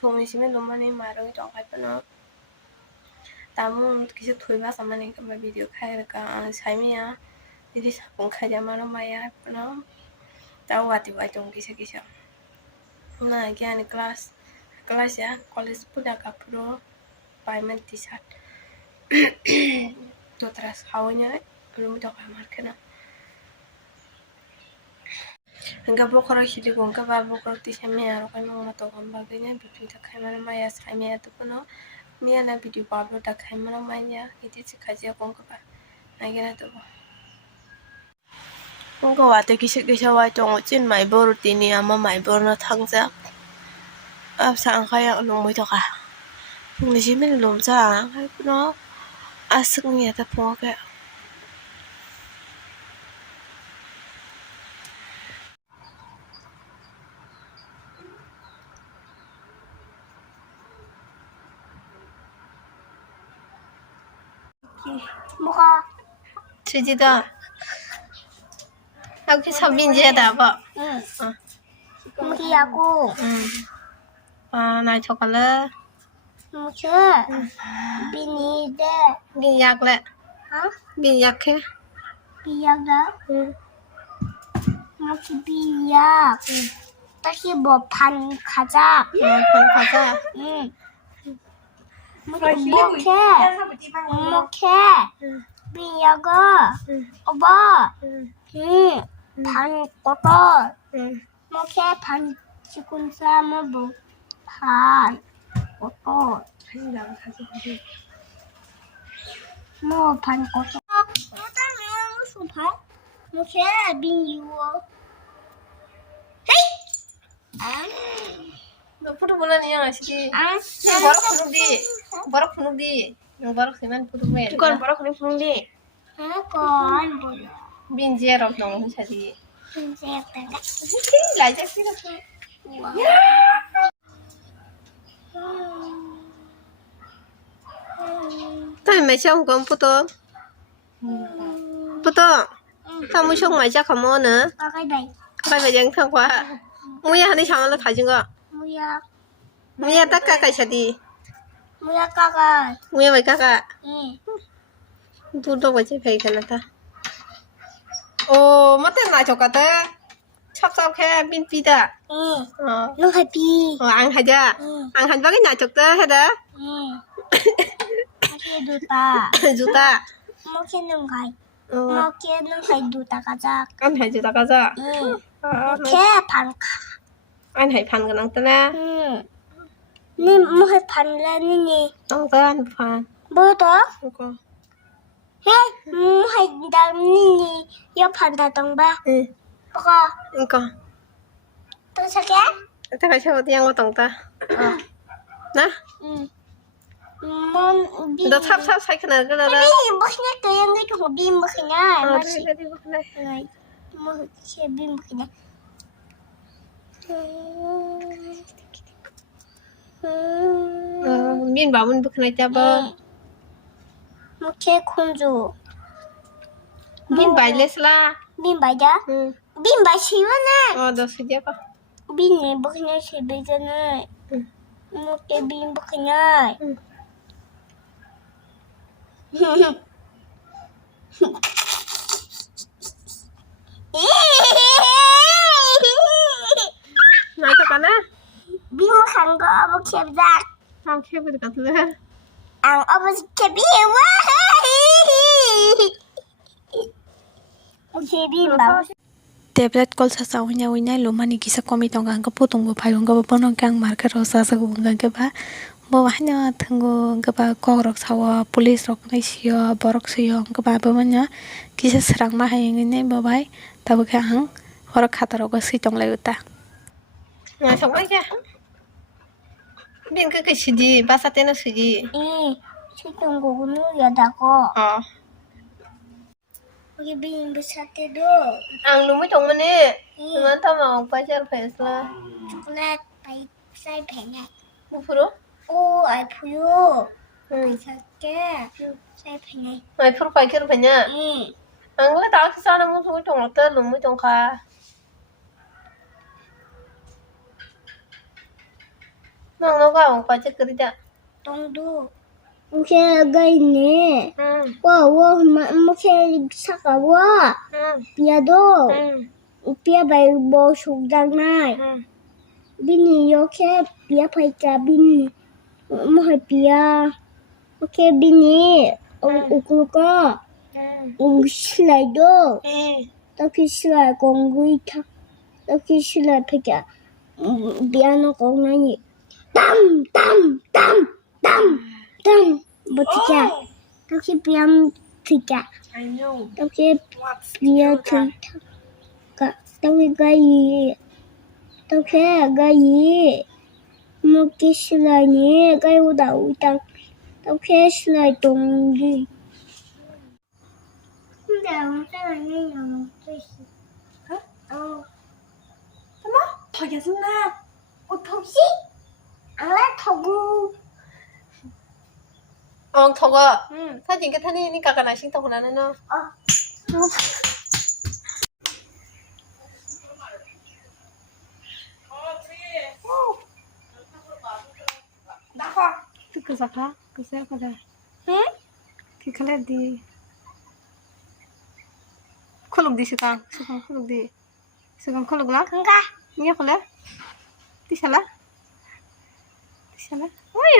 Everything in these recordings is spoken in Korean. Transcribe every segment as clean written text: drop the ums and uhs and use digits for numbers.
동시에 너만이 말을 정할거나 다음은 계속 돌봐서 만약 그 비디오 카이가 삶이야 이리 사건 카자 말로 마야 했구나 tahu wati 좀 계속 나 이게 아니 클래스야 콜레지 punya kapro payment tisat tuh terus hawanya belum udah kamar kena enggak bokor hidup enggak bokor tisamnya aku emang mau tahu bagainya bikin tak kamar maya samanya tuh kuno miana video baru tak kamar maya itu sih kaji aku enggak 나기나 또 뭔가 와대 기시기셔와 정어진 마이보르 뛰니 아마 마이보르나 탕자 상하야 롱무이더가 풍리시면 롬자 할구나 아승이야다 봉하게 뭐가? 주지다 여기 서빈지에다 봐. 응. 무기하고. 응. 아, 나 초콜릿. 무기. 비니데. 비약래. 어? 비약해. 비약다. 응. 무기 비약. 다시 뭐 반 가자. 반 가자. 응. 무기 뭐게? 뭐게? 비약어. 오빠. 응. 반 꼬터. 뭐게 반 지금 싸면 뭐 반 꼬터. 뭐 반 꼬터. 꼬터면 무슨 반? 뭐게 비유어. 너 푸르보는 이양 아시지? 아, 바로 푸르디. 바로 세만 푸르메. 이건 뭐라 그래 푸르디? 그건 뭐야? 빈지에로 너무 사지. 흰색인가? 라이자 싫어. 우와. tại mày xong còn phụ tôm tao muốn xong mày chắc không mua nữa có cái này bây giờ vẫn thằng quá mua nhà đi xong nó thay chừng cơ mua nhà tất cả cái gì mua 까가 mua nhà mày các à 응 tôi đâu có chơi phải cái này ta ồ mất tiền lại cho cả ta chọc chọc khe bin pi ta 응 nó hay pi ăn hay chưa ăn hành với cái nhà chọc ta hay đó 응 이렇게 두다 주다 먹히는 갈 두다 가자 ăn hay 주다 가자 응 이렇게 반가 ăn hay pan cái năng ta nè 응 뭐해 반래니 năng ta ăn pan 뭐 더? 그거 해? 뭐해 남니 옆 판다던가 응 뭐가 이거 또 저게? 내가 저거 뛰는 거 동다 나 응 너 삽삽 사이클 그러다 뭐냐 그 형이 좀 뭐냐 맛이 그래 뭐 뭐냐 min bảo mình bực này cha bơ 뭐 개콘주 min bài lesla 민 맞아? 민 마시면은 너 쓰지 봐 민이 뭐 그냥 집에서는 뭐게 민 뭐 그냥 nói cho con á 민 간거 어버 캡다 không kêu được cả thứ 안 어버 캡이 와 오케이 민 봐. tablet kol sa sa unya unya lo mani kisa komi tonga ka potong bo phai nga bo bono kang market ro sa sa go nga ke ba bo hanya thango nga ba ko rok sawa police rok nai sia borok sia nga ba bo manya kisa sarang ma hai ngai bo bai ta bo ka hang horok khata ro si tong lai uta nói xong ấy kìa min cái gì ba sa tên nó gì 실종 고구는 여다고 여기 민 부사태도 ăn luôn mới trồng mình đi nó tao mà quay chơi phải là 초콜릿 바이 쌀 배냐 뭐 풀어 오 알프요 비쌀게 쌀 배냐 mày 풀어 phải kia phải nhá 응 ăn cái tao thì sao nó muốn trồng nó tên luôn mới trồng kha nó có một phải chết cái đấy 동도 무게가 있네. 와, 무게 사과와 비아도 비아 말고 속장날. 비니 이렇게 비아 파이자 비니 뭐 비아 이렇게 비니 오그가 슬라이드 이렇게 슬라이 공구이타 이렇게 슬라이 패자 비아노 공나니 땀 못지자 이렇게 비암 트자 I know 이렇게 비아 트가 이렇게 가이 이렇게 가이 이렇게 슬라이니 가이오다 우당 이렇게 슬라이 동기 근데 엄청나게 영도 있어 Thôi xuống na 혹시 안 타고 thôi 사진 cái thân này cả cái này sinh tộc này nó tu ke saka ke saya pada ki khale di kholuk di sekarang kholuk lah 그가 ni khole ti sala oi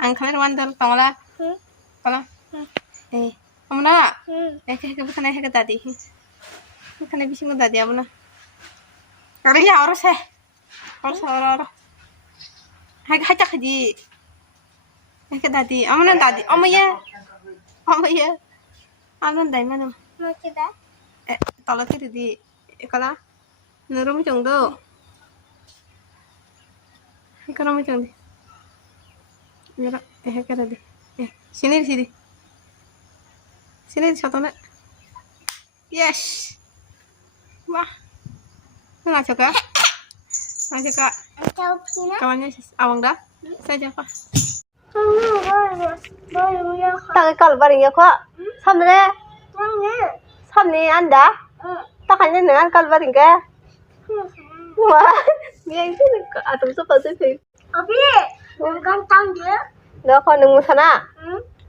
ang khale wandal pangala pala amna ke bukan ke tadi bukan bising tadi amna kali ya orang hai chắc gì cái tadi amna tadi amaya amna dai mana 뭐지다 tala cái gì kala nurum 정도 그럼 정도 이거 해결해 돼 sini satunya yes wah nggak coba 타오피나 kawannya awang dah saya apa 뭐야 tak kalau bareng ya kok samne anda tak hanya dengan kalau bareng ke wah dia itu atau seperti 아비 뭔가 땅게 nó còn đừng một sana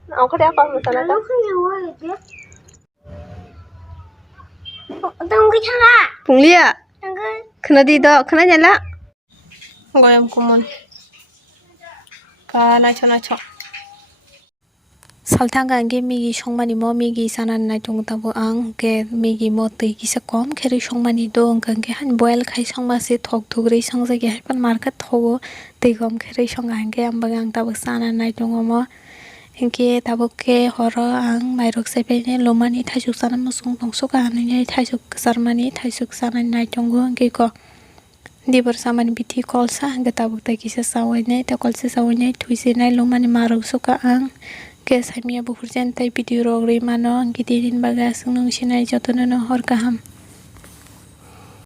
nó có đeo con một sana 나는 그냥 뭐야 돼 어떤 거잖아 동리야 당근 kena di do kena nyala goyam kumon ka nacho salthang angge migi shongmani mo migi sanan nai tung tabu ang ke migi mo tei kisa kom kheri shongmani do angge han boil khai shongma se thok thugri songja ge pan market thogo tei gom kheri shong angge ambagang tabu sanan nai tung mo angge tabu ke horo ang mairok sepene lomani thaijuk sanan mo sung tongso ka hanai thaijuk sarmani thaijuk sanan nai tung angge ko dibor samani bithi kolsa angge tabu tei kisa sawai nai ta kolsa sawai nai thuise nai lomani marok suka ang ke samia buhurjan tai video rogri mano angki dinin baga sunung sinai jotono hor kaham